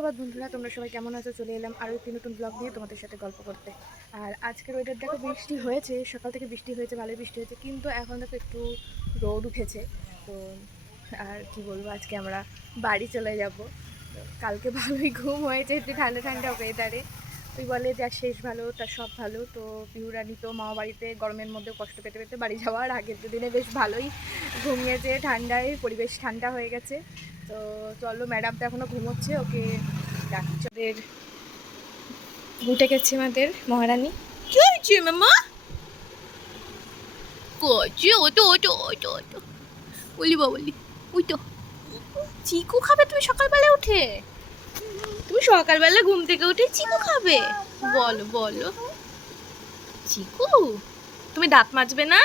সুপ্রভাত বন্ধুরা, তোমরা সবাই কেমন আছো? চলে এলাম আরও একটি নতুন ব্লগ নিয়ে তোমাদের সাথে গল্প করতে। আর আজকের ওয়েদার দেখো, বৃষ্টি হয়েছে, সকাল থেকে বৃষ্টি হয়েছে, ভালোই বৃষ্টি হয়েছে, কিন্তু এখন দেখো একটু রোদ উঠেছে। তো আর কি বলবো, আজকে আমরা বাড়ি চলে যাব। কালকে ভালোই ঘুম হয়েছে একটু ঠান্ডা ঠান্ডা ওয়েদারে। তুই বলে যা শেষ ভালো তার সব ভালো। তো পিহুরানি তো মামা বাড়িতে গরমের মধ্যে কষ্ট পেতে পেতে বাড়ি যাওয়ার আগের দুদিনে বেশ ভালোই ঘুমিয়েছে, ঠান্ডায় পরিবেশ ঠান্ডা হয়ে গেছে। তো চলো, ম্যাডাম তো এখনও ঘুমোচ্ছে, ওকে ডাকছি। ওদের উঠে গেছে আমাদের মহারানী। কি হয়েছে মামা? করছি ওটো ওটো ওটো ওটো বলি বাবলি ওই তো চিকু খাবে তুমি সকালবেলা উঠে? তুমি সকালবেলা ঘুম থেকে উঠে চিকু খাবে? বলো বলো চিকু, তুমি দাঁত মাজবে না?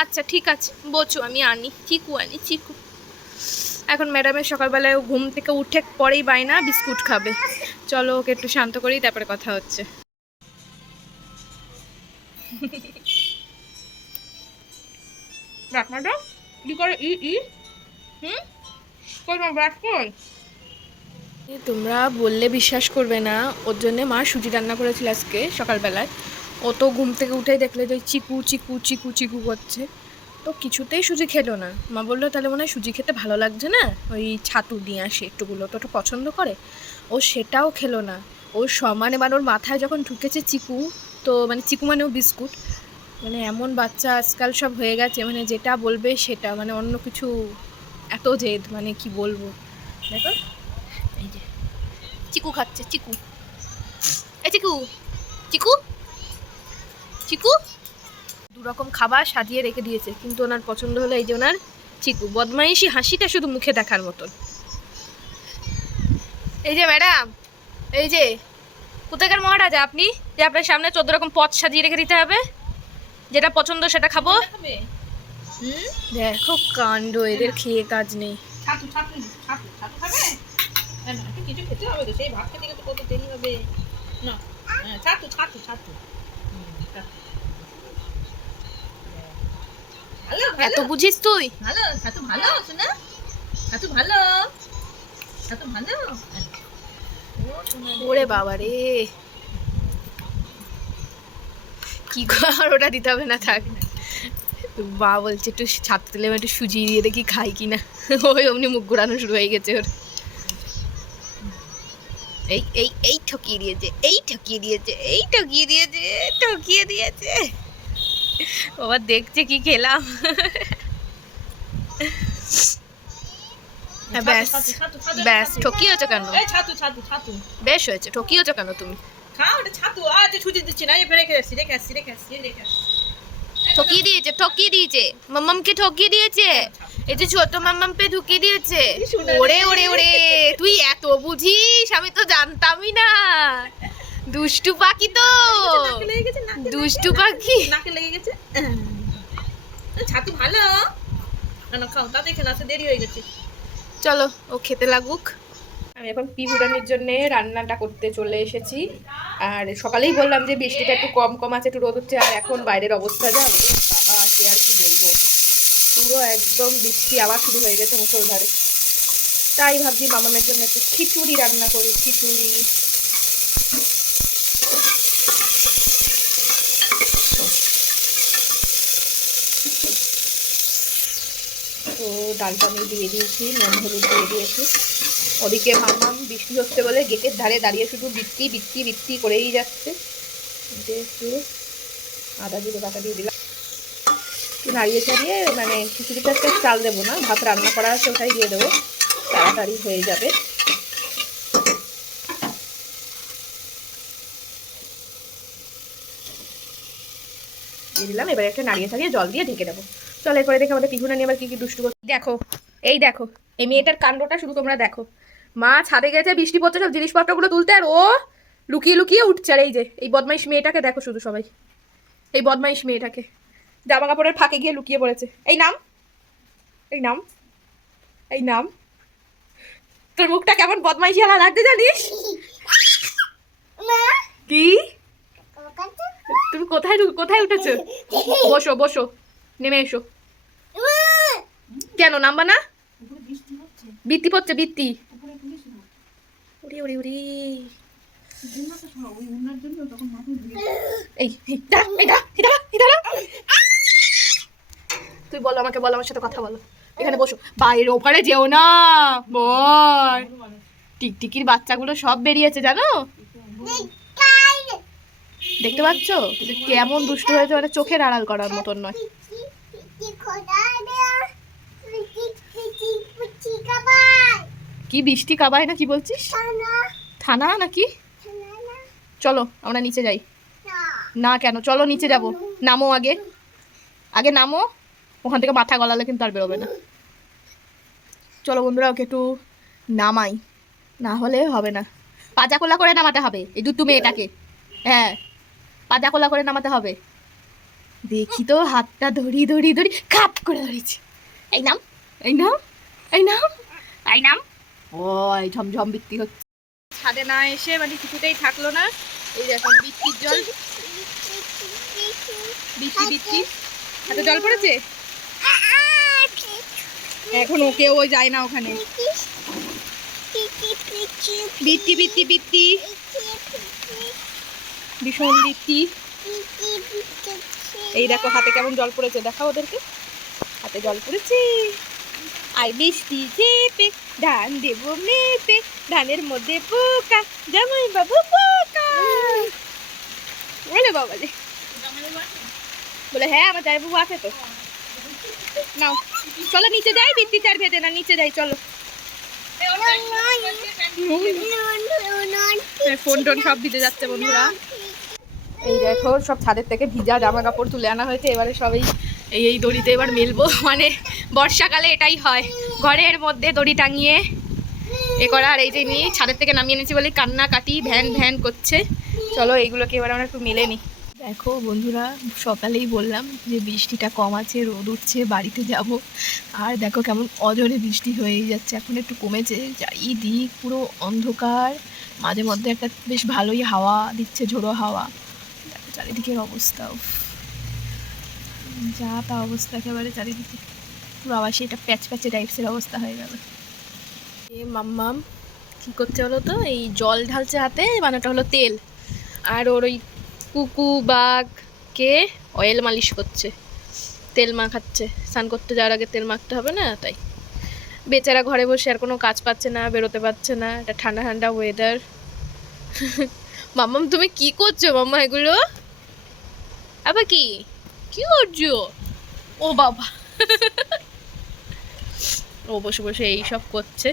আচ্ছা ঠিক আছে, বোঝো, আমি আনি চিকু, আনি চিকু। এখন ম্যাডামের সকালবেলায় ঘুম থেকে উঠে পরেই বায়না বিস্কুট খাবে। চলো ওকে একটু শান্ত করি, তারপরে কথা হচ্ছে। তোমরা বললে বিশ্বাস করবে না, ওর জন্য মা সুজি রান্না করেছিল আজকে সকালবেলায়। ও তো ঘুম থেকে উঠেই দেখলে যে চিকু চিকু চিকু চিকু করছে, তো কিছুতেই সুজি খেলো না। মা বললো তাহলে মনে হয় সুজি খেতে ভালো লাগছে না, ওই ছাতু নিয়ে আসে একটুগুলো, তো ওটা পছন্দ করে। ও সেটাও খেলো না। ও সমানে মানে ওর মাথায় যখন ঢুকেছে চিকু, তো মানে চিকু মানেও বিস্কুট, মানে এমন বাচ্চা আজকাল সব হয়ে গেছে, মানে যেটা বলবে সেটা, মানে অন্য কিছু, এত জেদ, মানে কি বলবো। দেখো এই যে চিকু খাচ্ছে, চিকু, এই চিকু চিকু চিকু। দুরকম খাবার সাজিয়ে রেখে দিয়েছে, কিন্তু ওনার পছন্দ হলো এই যে ওনার চিকু। বদমাইশি হাসিটা শুধু মুখে দেখার মতন। এই যে ম্যাডাম, এই যে কোথাকার মহারাজা আপনি, যে আপনার সামনে 14 রকম পদ সাজিয়ে রেখে দিতে হবে, যেটা পছন্দ সেটা খাবো। দেখো কাণ্ড, এদের খেয়ে কাজ নেই। এত বুঝিস তুই? ভালো ছাতু, ভালো শোনা, ছাতু ভালো, ছাতু ভালো। ওরে বাবা রে, কি কর, ওটা দিতে হবে না, থাক। মা বলছে একটু ছাতু দিলে একটু সুজি দিয়ে দেখি খাই কিনা। ওই অমনি মুখ ঘোরানো শুরু হয়ে গেছে ওর। এই এই এই ঠকিয়ে দিয়েছে, এই ঠকিয়ে দিয়েছে, এই ঠকিয়ে দিয়েছে, ঠকিয়ে দিয়েছে। বাবা দেখছে কি খেলাম। ব্যাস ব্যাস, ঠকিয়েছো কেন? ছাতু ছাতু ছাতু বেশ হয়েছে, ঠকিয়েছো কেন তুমি? খাও ওটা ছাতু। আজ সুজি দিচ্ছি না, এবার রেখে আসছি, রেখে আসছি, রেখে আসছি, রেখে আসছি। ঠকিয়ে দিয়েছে, ঠকিয়ে দিয়েছে, মাম্মামকে ঠকিয়ে দিয়েছে। এই যে ছোট মাম্মামকে ঢুকিয়ে দিয়েছে। ওরে ওরে ওরে, তুই এত বুঝিস, আমি তো জানতামই না। দুষ্টু পাখি তো, দুষ্টু পাখি। নাকে লেগে গেছে। ছাতু ভালো না, খাও তাতে খেলে আসতে দেরি হয়ে গেছে। চলো ও খেতে লাগুক। আমি এখন পিহুরানির জন্য রান্নাটা করতে চলে এসেছি। আর সকালেই বললাম যে বৃষ্টিটা একটু কম কম আছে, একটু রোদ হচ্ছে, আর এখন বাইরের অবস্থা যা, বাবা আছে আর কি বলবো, পুরো একদম বৃষ্টি আবার শুরু হয়ে গেছে মুষলধারে। তাই ভাবছি মামামের জন্য একটু খিচুড়ি রান্না করি, খিচুড়ি। তো ডালটা আমি দিয়ে দিয়েছি, নুন হলুদ দিয়ে দিয়েছি। ওদিকে মামাম বৃষ্টি হচ্ছে বলে গেটের ধারে দাঁড়িয়ে শুধু বৃষ্টি বৃষ্টি বৃষ্টি করেই যাচ্ছে। একটু আদা জিরে বাটা দিয়ে দিলাম, একটু নাড়িয়ে ছাড়িয়ে, মানে খিচুড়িটা একটু চাল দেবো না, ভাত রান্না করা আছে ওটাই দিয়ে দেবো, তাড়াতাড়ি হয়ে যাবে। দিয়ে দিলাম, এবার একটা নাড়িয়ে ছাড়িয়ে জল দিয়ে ঢেকে দেবো। চল এরপরে দেখে আমাদের পিহুনা নিয়ে আবার কি কি দুষ্টু করছে। দেখো এই দেখো, এই মেয়েটার কাণ্ডটা শুধু তোমরা দেখো। মা ছাদে গেছে, বৃষ্টি পড়ছে, সব জিনিসপত্রগুলো তুলতে, আর ও লুকিয়ে লুকিয়ে উঠছে। আর এই যে এই বদমাইশ মেয়েটাকে দেখো শুধু সবাই, এই বদমাইশ মেয়েটাকে জামা কাপড়ের ফাঁকে গিয়ে লুকিয়ে পড়েছে। এই নাম, এই নাম, এই নাম। তোর মুখটা কেমন বদমাইশি হালা লাগতে জানিস? কি তুমি কোথায় কোথায় উঠেছো? বসো বসো, নেমে এসো। কেন নামবা না? বৃত্তি পড়ছে, বৃত্তি। ওরে ওরে ওরে ওই উনার জন্য তখন মাথায় এই এই দাঁড়া এই দাঁড়া এই দাঁড়া এই দাঁড়া তুই বলো আমাকে বলো আমার সাথে কথা বলো এখানে বসো বাইরে ওপারে যেও না বল টিকটিকির বাচ্চাগুলো সব বেরিয়েছে জানো দেখতে পাচ্ছ কেমন দুষ্ট হয়েছে মানে চোখের আড়াল করার মতন নয় কি বৃষ্টি কাবায় না কি বলছিস থানা নাকি চলো আমরা নিচে যাই না কেন চলো নিচে যাব নামো আগে আগে নামো ওখান থেকে মাথা গলালে কিন্তু আর বেরোবে না চলো বন্ধুরা ওকে একটু নামাই না হলে হবে না পাজা কোলা করে নামাতে হবে এই দুটো মেয়েটাকে হ্যাঁ পাজা কোলা করে নামাতে হবে দেখি তো হাতটা ধরি ধরি ধরি খাপ করে ধরেছি এই নাম এই নাম এই নাম এই নাম ওই ঝমঝম বৃষ্টি হচ্ছে ছাদে না এসে মানে কিছুতেই থাকলো না এই দেখুন বৃষ্টির জল বৃষ্টি বৃষ্টি হাতে জল পড়েছে এখন ওকেও ওই যায় না ওখানে বৃষ্টি বৃষ্টি বৃষ্টি ভীষণ বৃষ্টি এই দেখো হাতে কেমন জল পড়েছে দেখাও ওদেরকে হাতে জল পড়েছে আর বৃষ্টি চেপে ধান দেবো মেপে ধানের মধ্যে পোকা জামাই বাবু পোকা বলে বাবা রে বলে হ্যাঁ আমার জামাই বাবু আছে তো নাও চলো নিচে যাই বৃষ্টি চার ভেজে না নিচে যাই চলো ফোন টোন সব ভিজে যাচ্ছে বন্ধুরা এই দেখো সব ছাদের থেকে ভিজা জামা কাপড় তুলে আনা হয়েছে এবারে সবই এই এই দড়িতে এবার মেলবো মানে বর্ষাকালে এটাই হয় ঘরের মধ্যে দড়ি টাঙিয়ে এ করা আর এই যে নিয়ে ছাদের থেকে নামিয়ে এনেছি বলে কান্না কাটি ভ্যান ভ্যান করছে চলো এইগুলোকে এবার আমরা একটু মেলে নিই দেখো বন্ধুরা সকালেই বললাম যে বৃষ্টিটা কম আছে রোদ উঠছে বাড়িতে যাব আর দেখো কেমন অজরে বৃষ্টি হয়েই যাচ্ছে এখন একটু কমেছে চারিদিক পুরো অন্ধকার মাঝে মধ্যে একটা বেশ ভালোই হাওয়া দিচ্ছে ঝোড়ো হাওয়া দেখো চারিদিকের অবস্থা যা তা অবস্থা একেবারে চারিদিকে পুরো আবার সেটা প্যাচ প্যাচে টাইপসের অবস্থা হয়ে গেল এ মাম্মাম কী করছে হলো তো এই জল ঢালছে হাতে মানে ওটা হলো তেল আর ওর ওই কুকু বাঘকে অয়েল মালিশ করছে তেল মাখাচ্ছে স্নান করতে যাওয়ার আগে তেল মাখতে হবে না তাই বেচারা ঘরে বসে আর কোনো কাজ পাচ্ছে না বেরোতে পারছে না এটা ঠান্ডা ঠান্ডা ওয়েদার মাম্মাম তুমি কি করছো মাম্মা এগুলো আবার কি কি করছো ও বাবা ও বসে বসে এইসব করছে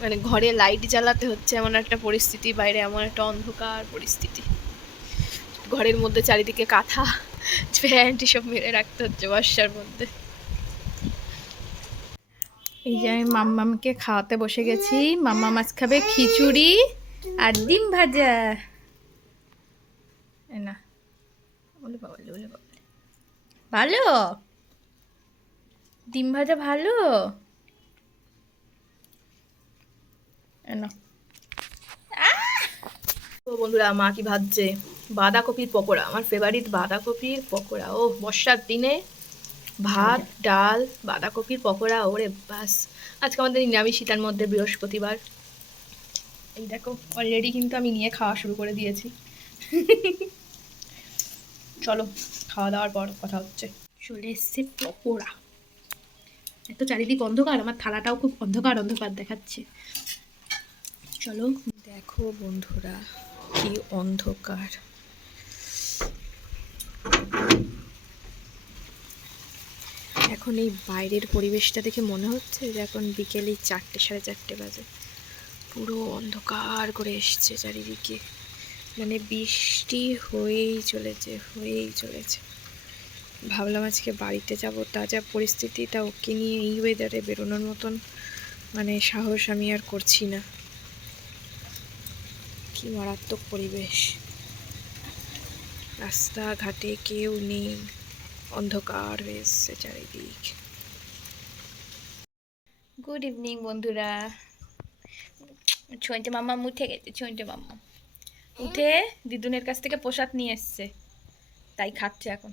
মানে ঘরে লাইট জ্বালাতে হচ্ছে এমন একটা পরিস্থিতি বাইরে এমন একটা অন্ধকার পরিস্থিতি ঘরের মধ্যে চারিদিকে কাঁথা প্যান্ট এসব মেরে রাখতে হচ্ছে বর্ষার মধ্যে এই যে আমি মাম্মামকে খাওয়াতে বসে গেছি মাম্মা মাছ খাবে খিচুড়ি আর ডিম ভাজা না বলে বাবা বলে বাবা ভালো ডিম ভাজা ভালো না তো বন্ধুরা মা কি ভাজছে বাঁধাকপির পকোড়া আমার ফেভারিট বাঁধাকপির পকোড়া ও বর্ষার দিনে ভাত ডাল বাঁধাকপির পকোড়া ওরে বাস আজকে আমাদের নিরামিষ তার মধ্যে বৃহস্পতিবার এই দেখো অলরেডি কিন্তু আমি নিয়ে খাওয়া শুরু করে দিয়েছি চলো খাওয়া দাওয়ার পর কথা হচ্ছে চলে এসছে পকোড়া এত চারিদিক অন্ধকার আমার থালাটাও খুব অন্ধকার অন্ধকার দেখাচ্ছে চলো দেখো বন্ধুরা কি অন্ধকার এখন এই বাইরের পরিবেশটা দেখে মনে হচ্ছে যে এখন বিকেলে 4টে 4:30 বাজে পুরো অন্ধকার করে এসছে চারিদিকে মানে বৃষ্টি হয়েই চলেছে ভাবলাম আজকে বাড়িতে যাব তা যা পরিস্থিতিটা ওকে নিয়ে এই ওয়েদারে বেরোনোর মতন মানে সাহস আমি আর করছি না কি মারাত্মক পরিবেশ রাস্তাঘাটে কেউ নেই অন্ধকার হয়ে এসছে চারিদিক গুড ইভিনিং বন্ধুরা ছইন্টে মাম্মা উঠে গেছে ছইন্টে মাম্মা উঠে দিদুনের কাছ থেকে প্রসাদ নিয়ে এসছে তাই খাচ্ছে এখন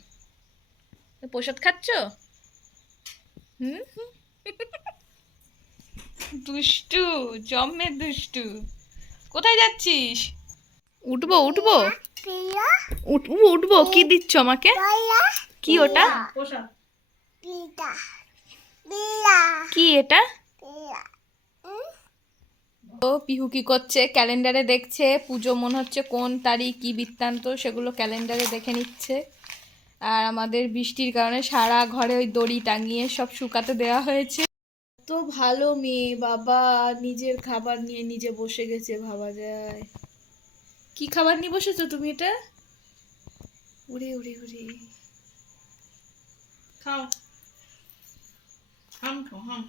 প্রসাদ খাচ্ছ দুষ্টু, জম্মে দুষ্টু। কোথায় যাচ্ছিস? উঠবো উঠবো উঠবো উঠবো। কি দিচ্ছ আমাকে? কি ওটা? পোশাক। কি এটা? ও পিহু কি করছে? ক্যালেন্ডারে দেখছে পুজো মনে হচ্ছে কোন তারিখ কি বৃত্তান্ত সেগুলো ক্যালেন্ডারে দেখে নিচ্ছে। আর আমাদের বৃষ্টির কারণে সারা ঘরে ওই দড়ি টাঙিয়ে সব শুকাতে দেওয়া হয়েছে। তো ভালো মেয়ে বাবা, নিজের খাবার নিয়ে নিজে বসে গেছে, ভাবা যায়। কি খাবার নিয়ে বসেছো তুমি এটা? উড়ে উড়ে উড়ে। খাও। হাম খাও, হাম।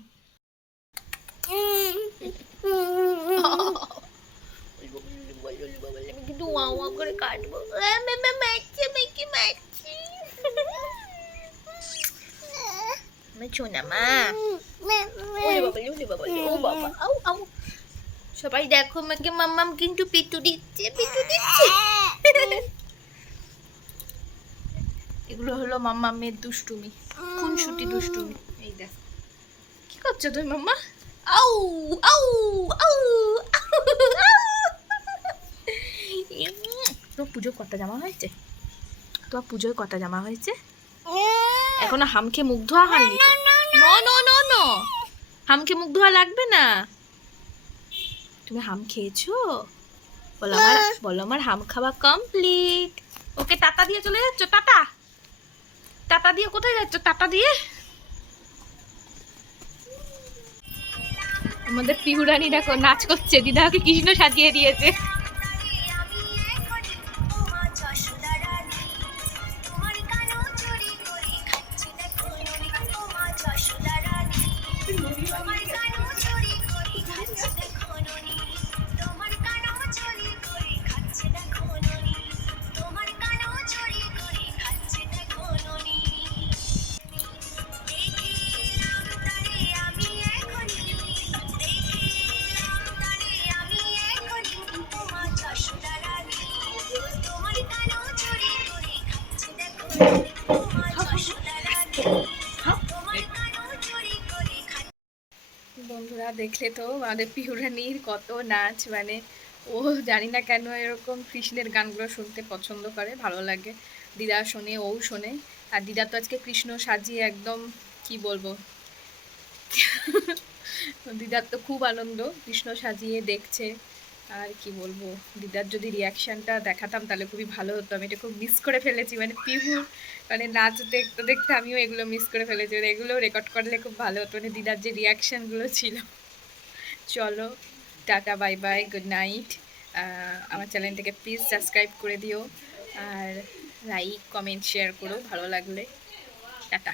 আমি কিন্তু ওয়া ওয়া করে কাটবো। আমি শোনা মা। ওরে বাবা ওরে বাবা ও বাবা আউ আউ। সবাই দেখো আমাকে, মাম্মাম কিন্তু পিটু দিচ্ছে পিটু দিচ্ছে। এগুলো হলো মাম্মামের দুষ্টুমি, খুনসুটি দুষ্টুমি। এই দেখ কি করছো তুমি মাম্মা? আউ আউ আউ তোর পুজোর কটা জামা হয়েছে? তোর পুজোয় কটা জামা হয়েছে? এখনো হামকে মুখ ধোয়া হয়নি। নো নো নো নো, হামকে মুখ ধোয়া লাগবে না। তুমি হাম খেয়েছো? বলো আমার হাম খাওয়া কমপ্লিট। ওকে টাটা দিয়ে চলে যাচ্ছ? টাটা টাটা দিয়ে কোথায় যাচ্ছ? টাটা দিয়ে আমাদের পিহুরানি দেখো নাচ করছে, দিদাকে কৃষ্ণ সাজিয়ে দিয়েছে। বন্ধুরা দেখলে তো আমাদের পিহুরানির কত নাচ, মানে ও জানি না কেন এরকম কৃষ্ণের গানগুলো শুনতে পছন্দ করে, ভালো লাগে। দিদা শোনে, ও শোনে। আর দিদা তো আজকে কৃষ্ণ সাজিয়ে একদম কি বলবো, দিদার তো খুব আনন্দ, কৃষ্ণ সাজিয়ে দেখছে। আর কি বলবো, দিদার যদি রিয়াকশনটা দেখাতাম তাহলে খুবই ভালো হতো। আমি এটা খুব মিস করে ফেলেছি, মানে পিহুর মানে নাচ দেখতে দেখতে আমিও এগুলো মিস করে ফেলেছি। মানে এগুলো রেকর্ড করলে খুব ভালো হতো, মানে দিদার যে রিয়াকশনগুলো ছিল। চলো tata bye bye, good night. আমার চ্যানেলটাকে প্লিজ সাবস্ক্রাইব করে দিও, আর লাইক কমেন্ট শেয়ার করো ভালো লাগলে। টাটা।